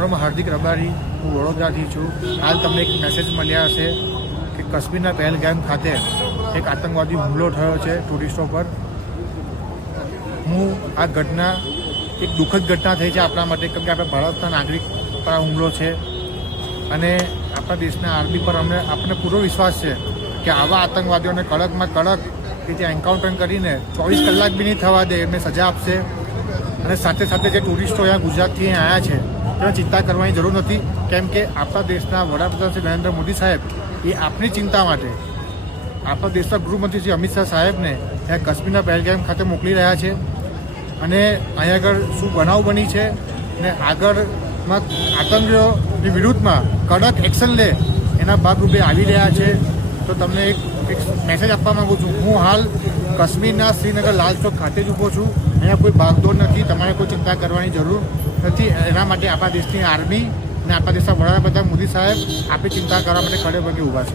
મારું નામ હાર્દિક રબારી, હું વડોદરાથી છું। હાલ તમને એક મેસેજ મળ્યા હશે કે કાશ્મીરના પહેલગામ ખાતે એક આતંકવાદી હુમલો થયો છે ટુરિસ્ટો પર। હું આ ઘટના એક દુઃખદ ઘટના થઈ છે આપણા માટે, કેમ કે આપણે ભારતના નાગરિક પર આ હુમલો છે અને આપણા દેશના આર્મી પર આપણને પૂરો વિશ્વાસ છે કે આવા આતંકવાદીઓને કડકમાં કડક રીતે એન્કાઉન્ટર કરીને 24 કલાક બી નહીં થવા દે, એમને સજા આપશે। અને સાથે સાથે જે ટુરિસ્ટો અહીંયા ગુજરાતથી અહીંયા આવ્યા છે તેને ચિંતા કરવાની જરૂર નથી, કેમ કે આપણા દેશના વડાપ્રધાન શ્રી નરેન્દ્ર મોદી સાહેબ એ આપણી ચિંતા માટે આપણા દેશના ગૃહમંત્રી શ્રી અમિત શાહ સાહેબને ત્યાં કાશ્મીરના પહેલગામ ખાતે મોકલી રહ્યા છે અને અહીંયા આગળ શું બનાવ બની છે અને આગળમાં આતંકીઓની વિરુદ્ધમાં કડક એક્શન લે એના ભાગરૂપે આવી રહ્યા છે। તો તમને એક મેસેજ આપવા માગું છું। હું હાલ કાશ્મીરના શ્રીનગર લાલ ચોક ખાતે જ ઊભો છું। અહીંયા કોઈ ભાગદોડ નથી, તમારે કોઈ ચિંતા કરવાની જરૂર નથી। એના માટે આપણા દેશની આર્મી અને આપણા દેશના વડાપ્રધાન મોદી સાહેબ આપણી ચિંતા કરવા માટે ખડે પગે ઊભા છે।